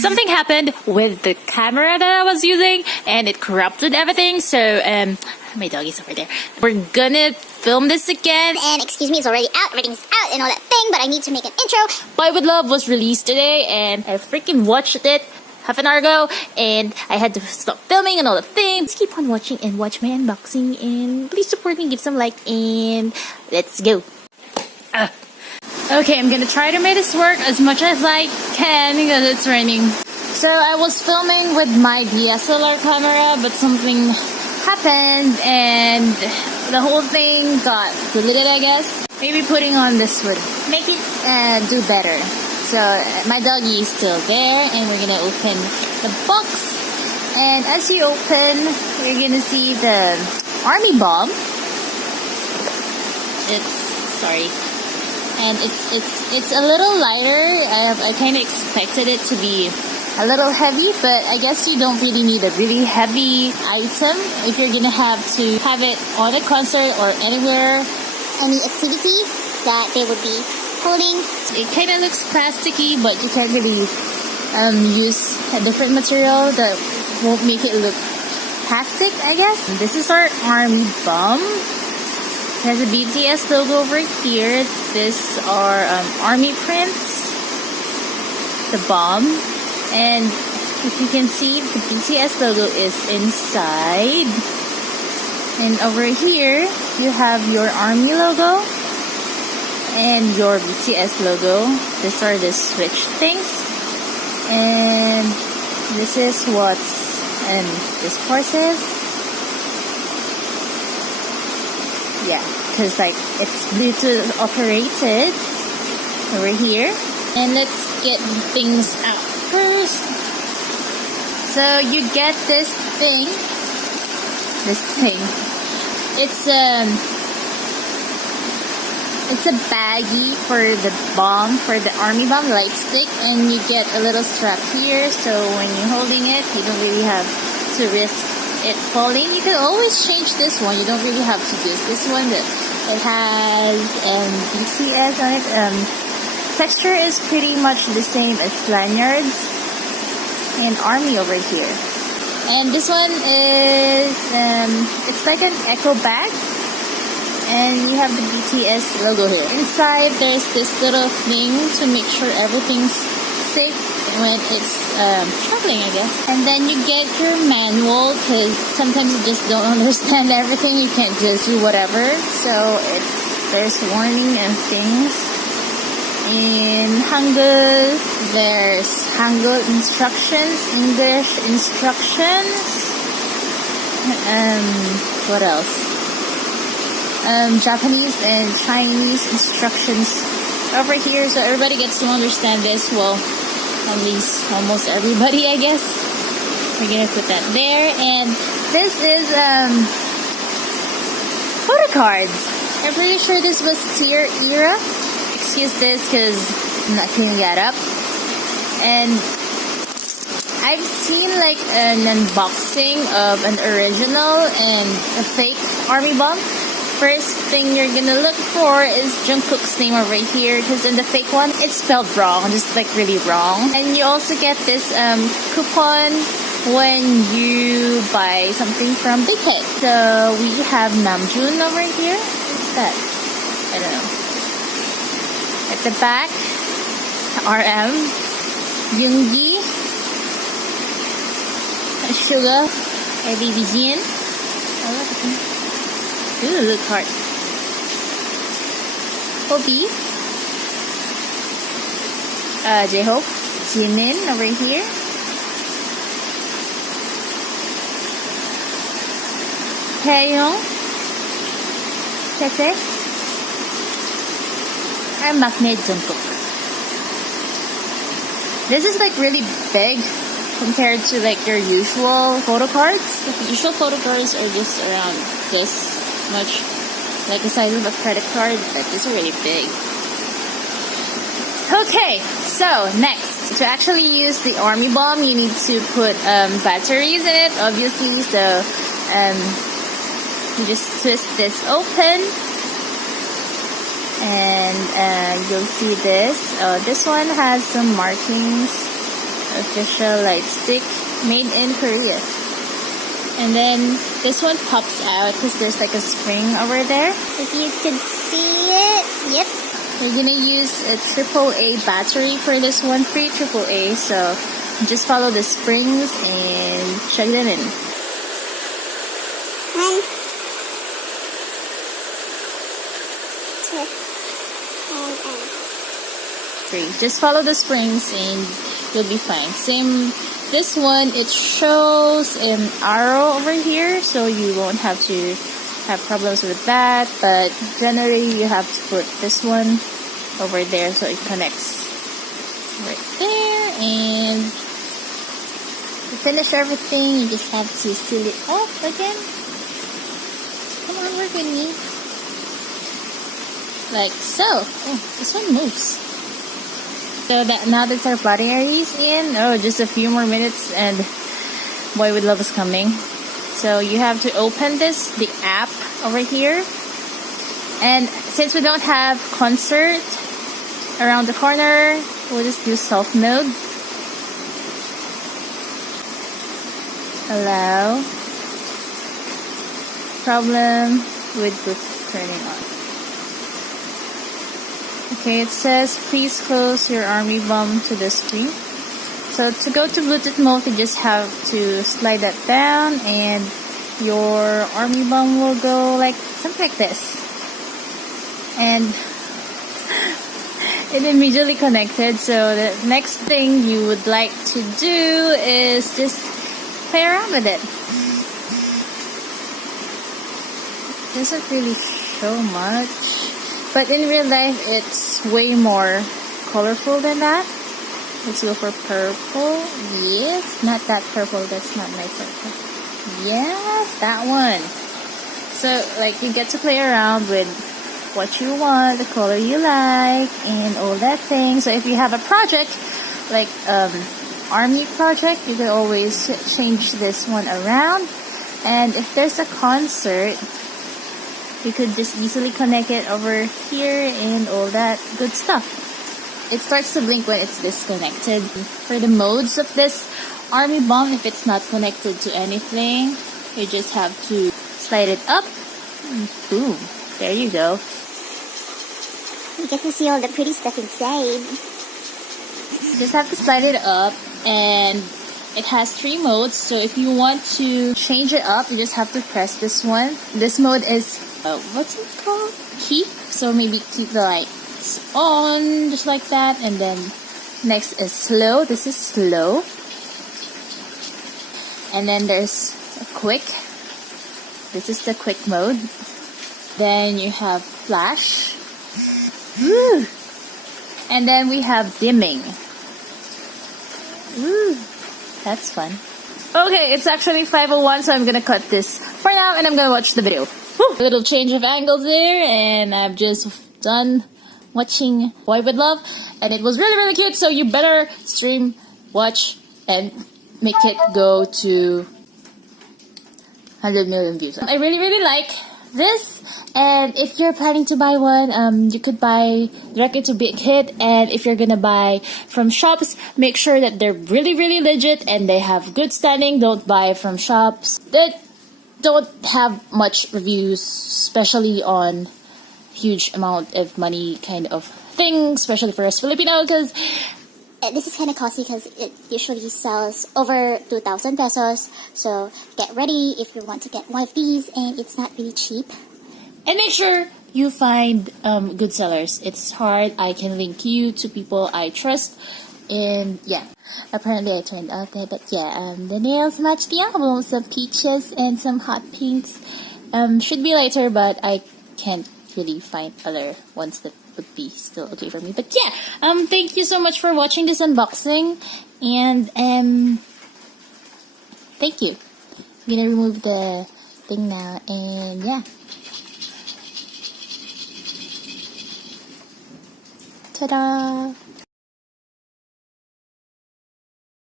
something happened with the camera that I was using and it corrupted everything. So my doggy's over there. We're gonna film this again. And excuse me, it's already out. Everything's out and all that thing, but I need to make an intro. Boy with Love was released today and I freaking watched it half an hour ago and I had to stop filming and all the things. Keep on watching and watch my unboxing and please support me, give some like, and let's go. Okay, I'm gonna try to make this work as much as I can because it's raining. So I was filming with my DSLR camera, but something happened and the whole thing got deleted, I guess. Maybe putting on this would make it do better. So my doggy is still there and we're gonna open the box. And as you open, you're gonna see the army bomb. And it's a little lighter. I kind of expected it to be a little heavy, but I guess you don't really need a really heavy item if you're gonna have to have it on a concert or anywhere. Any activity that they would be holding. It kind of looks plasticky, but you can't really use a different material that won't make it look plastic, I guess. This is our army bomb. It has a BTS logo over here. These are army prints. The bomb. And if you can see, the BTS logo is inside. And over here, you have your army logo and your BTS logo. These are the switch things. And this is what's in this part says. Yeah, because like it's Bluetooth operated over here. And let's get things out first. So you get this thing. It's a baggie for the bomb, for the army bomb light stick, and you get a little strap here, so when you're holding it, you don't really have to risk it falling. You can always change this one. You don't really have to use this one. It has BTS on it. Texture is pretty much the same as lanyards and army over here. And this one is, it's like an echo bag. And you have the BTS logo here. Inside, there's this little thing to make sure everything's safe when it's traveling, I guess. And then you get your manual, because sometimes you just don't understand everything. You can't just do whatever. So there's warning and things. In Hangul, there's Hangul instructions, English instructions. What else? Japanese and Chinese instructions over here, so everybody gets to understand this. Well, at least almost everybody, I guess. We're gonna put that there. And this is photo cards. I'm pretty sure this was tier era. Excuse this because I'm not cleaning that up. And I've seen like an unboxing of an original and a fake army bomb. First thing you're gonna look for is Jungkook's name over here, because in the fake one it's spelled wrong, just like really wrong. And you also get this coupon when you buy something from Big Head. So we have Namjoon over here. What's that? I don't know. At the back, RM, Yoongi, Suga, ABV Jin. Ooh, look hard. Hobie, J-Hope, Jimin over here. Taeyong, Tete, and Maknae Jungkook. This is like really big compared to like your usual photo cards. The usual photo cards are just around this much, like the size of a credit card, but this is really big. Okay, so next, to actually use the army bomb, you need to put batteries in it, obviously. So you just twist this open, and you'll see this. This one has some markings of official light stick made in Korea. And then this one pops out because there's like a spring over there. If you could see it, yep. We're gonna use a AAA battery for this one, free AAA. So just follow the springs and check them in. 1, 2, and 3. Just follow the springs and you'll be fine. Same, this one, it shows an arrow over here, so you won't have to have problems with that. But generally, you have to put this one over there so it connects right there. And to finish everything, you just have to seal it off again. Come on, work with me. Like so. Oh, this one moves. So that now that our battery is in, just a few more minutes and Boy with Love is coming. So you have to open the app over here. And since we don't have concert around the corner, we'll just do soft mode. Allow. Problem with Bluetooth turning on. Okay, it says please close your army bomb to the screen. So to go to Bluetooth mode, you just have to slide that down and your army bomb will go like something like this. And it immediately connected. So the next thing you would like to do is just play around with it. It doesn't really show much. But in real life, it's way more colorful than that. Let's go for purple. Yes, not that purple. That's not my purple. Yes, that one. So, like, you get to play around with what you want, the color you like, and all that thing. So, if you have a project, like army project, you can always change this one around. And if there's a concert, you could just easily connect it over here and all that good stuff. It starts to blink when it's disconnected. For the modes of this army bomb, if it's not connected to anything, you just have to slide it up. Boom. There you go. you get to see all the pretty stuff inside. Just have to slide it up, and it has 3 modes. So if you want to change it up, you just have to press this one. This mode is what's it called? Keep. So maybe keep the lights on, just like that. And then next is slow. This is slow. And then there's a quick. This is the quick mode. Then you have flash. Woo! And then we have dimming. Woo! That's fun. Okay, it's actually 5:01, so I'm gonna cut this for now, and I'm gonna watch the video. Woo! A little change of angles there, and I've just done watching Boy With Love, and it was really, really cute, so you better stream, watch, and make it go to 100 million views. I really, really like this, and if you're planning to buy one, you could buy directly to Big Hit. And if you're gonna buy from shops, make sure that they're really, really legit and they have good standing. Don't buy from shops that don't have much reviews, especially on huge amount of money kind of thing, especially for us Filipino, because this is kind of costly because it usually sells over 2,000 pesos. So get ready if you want to get one of these, and it's not really cheap. And make sure you find good sellers. It's hard. I can link you to people I trust. And yeah, apparently I turned out there. But yeah, the nails match the album. Some peaches and some hot pinks. Should be lighter, but I can't really find other ones that would be still okay for me. But yeah, thank you so much for watching this unboxing. And thank you. I'm gonna remove the thing now. And yeah. Ta-da!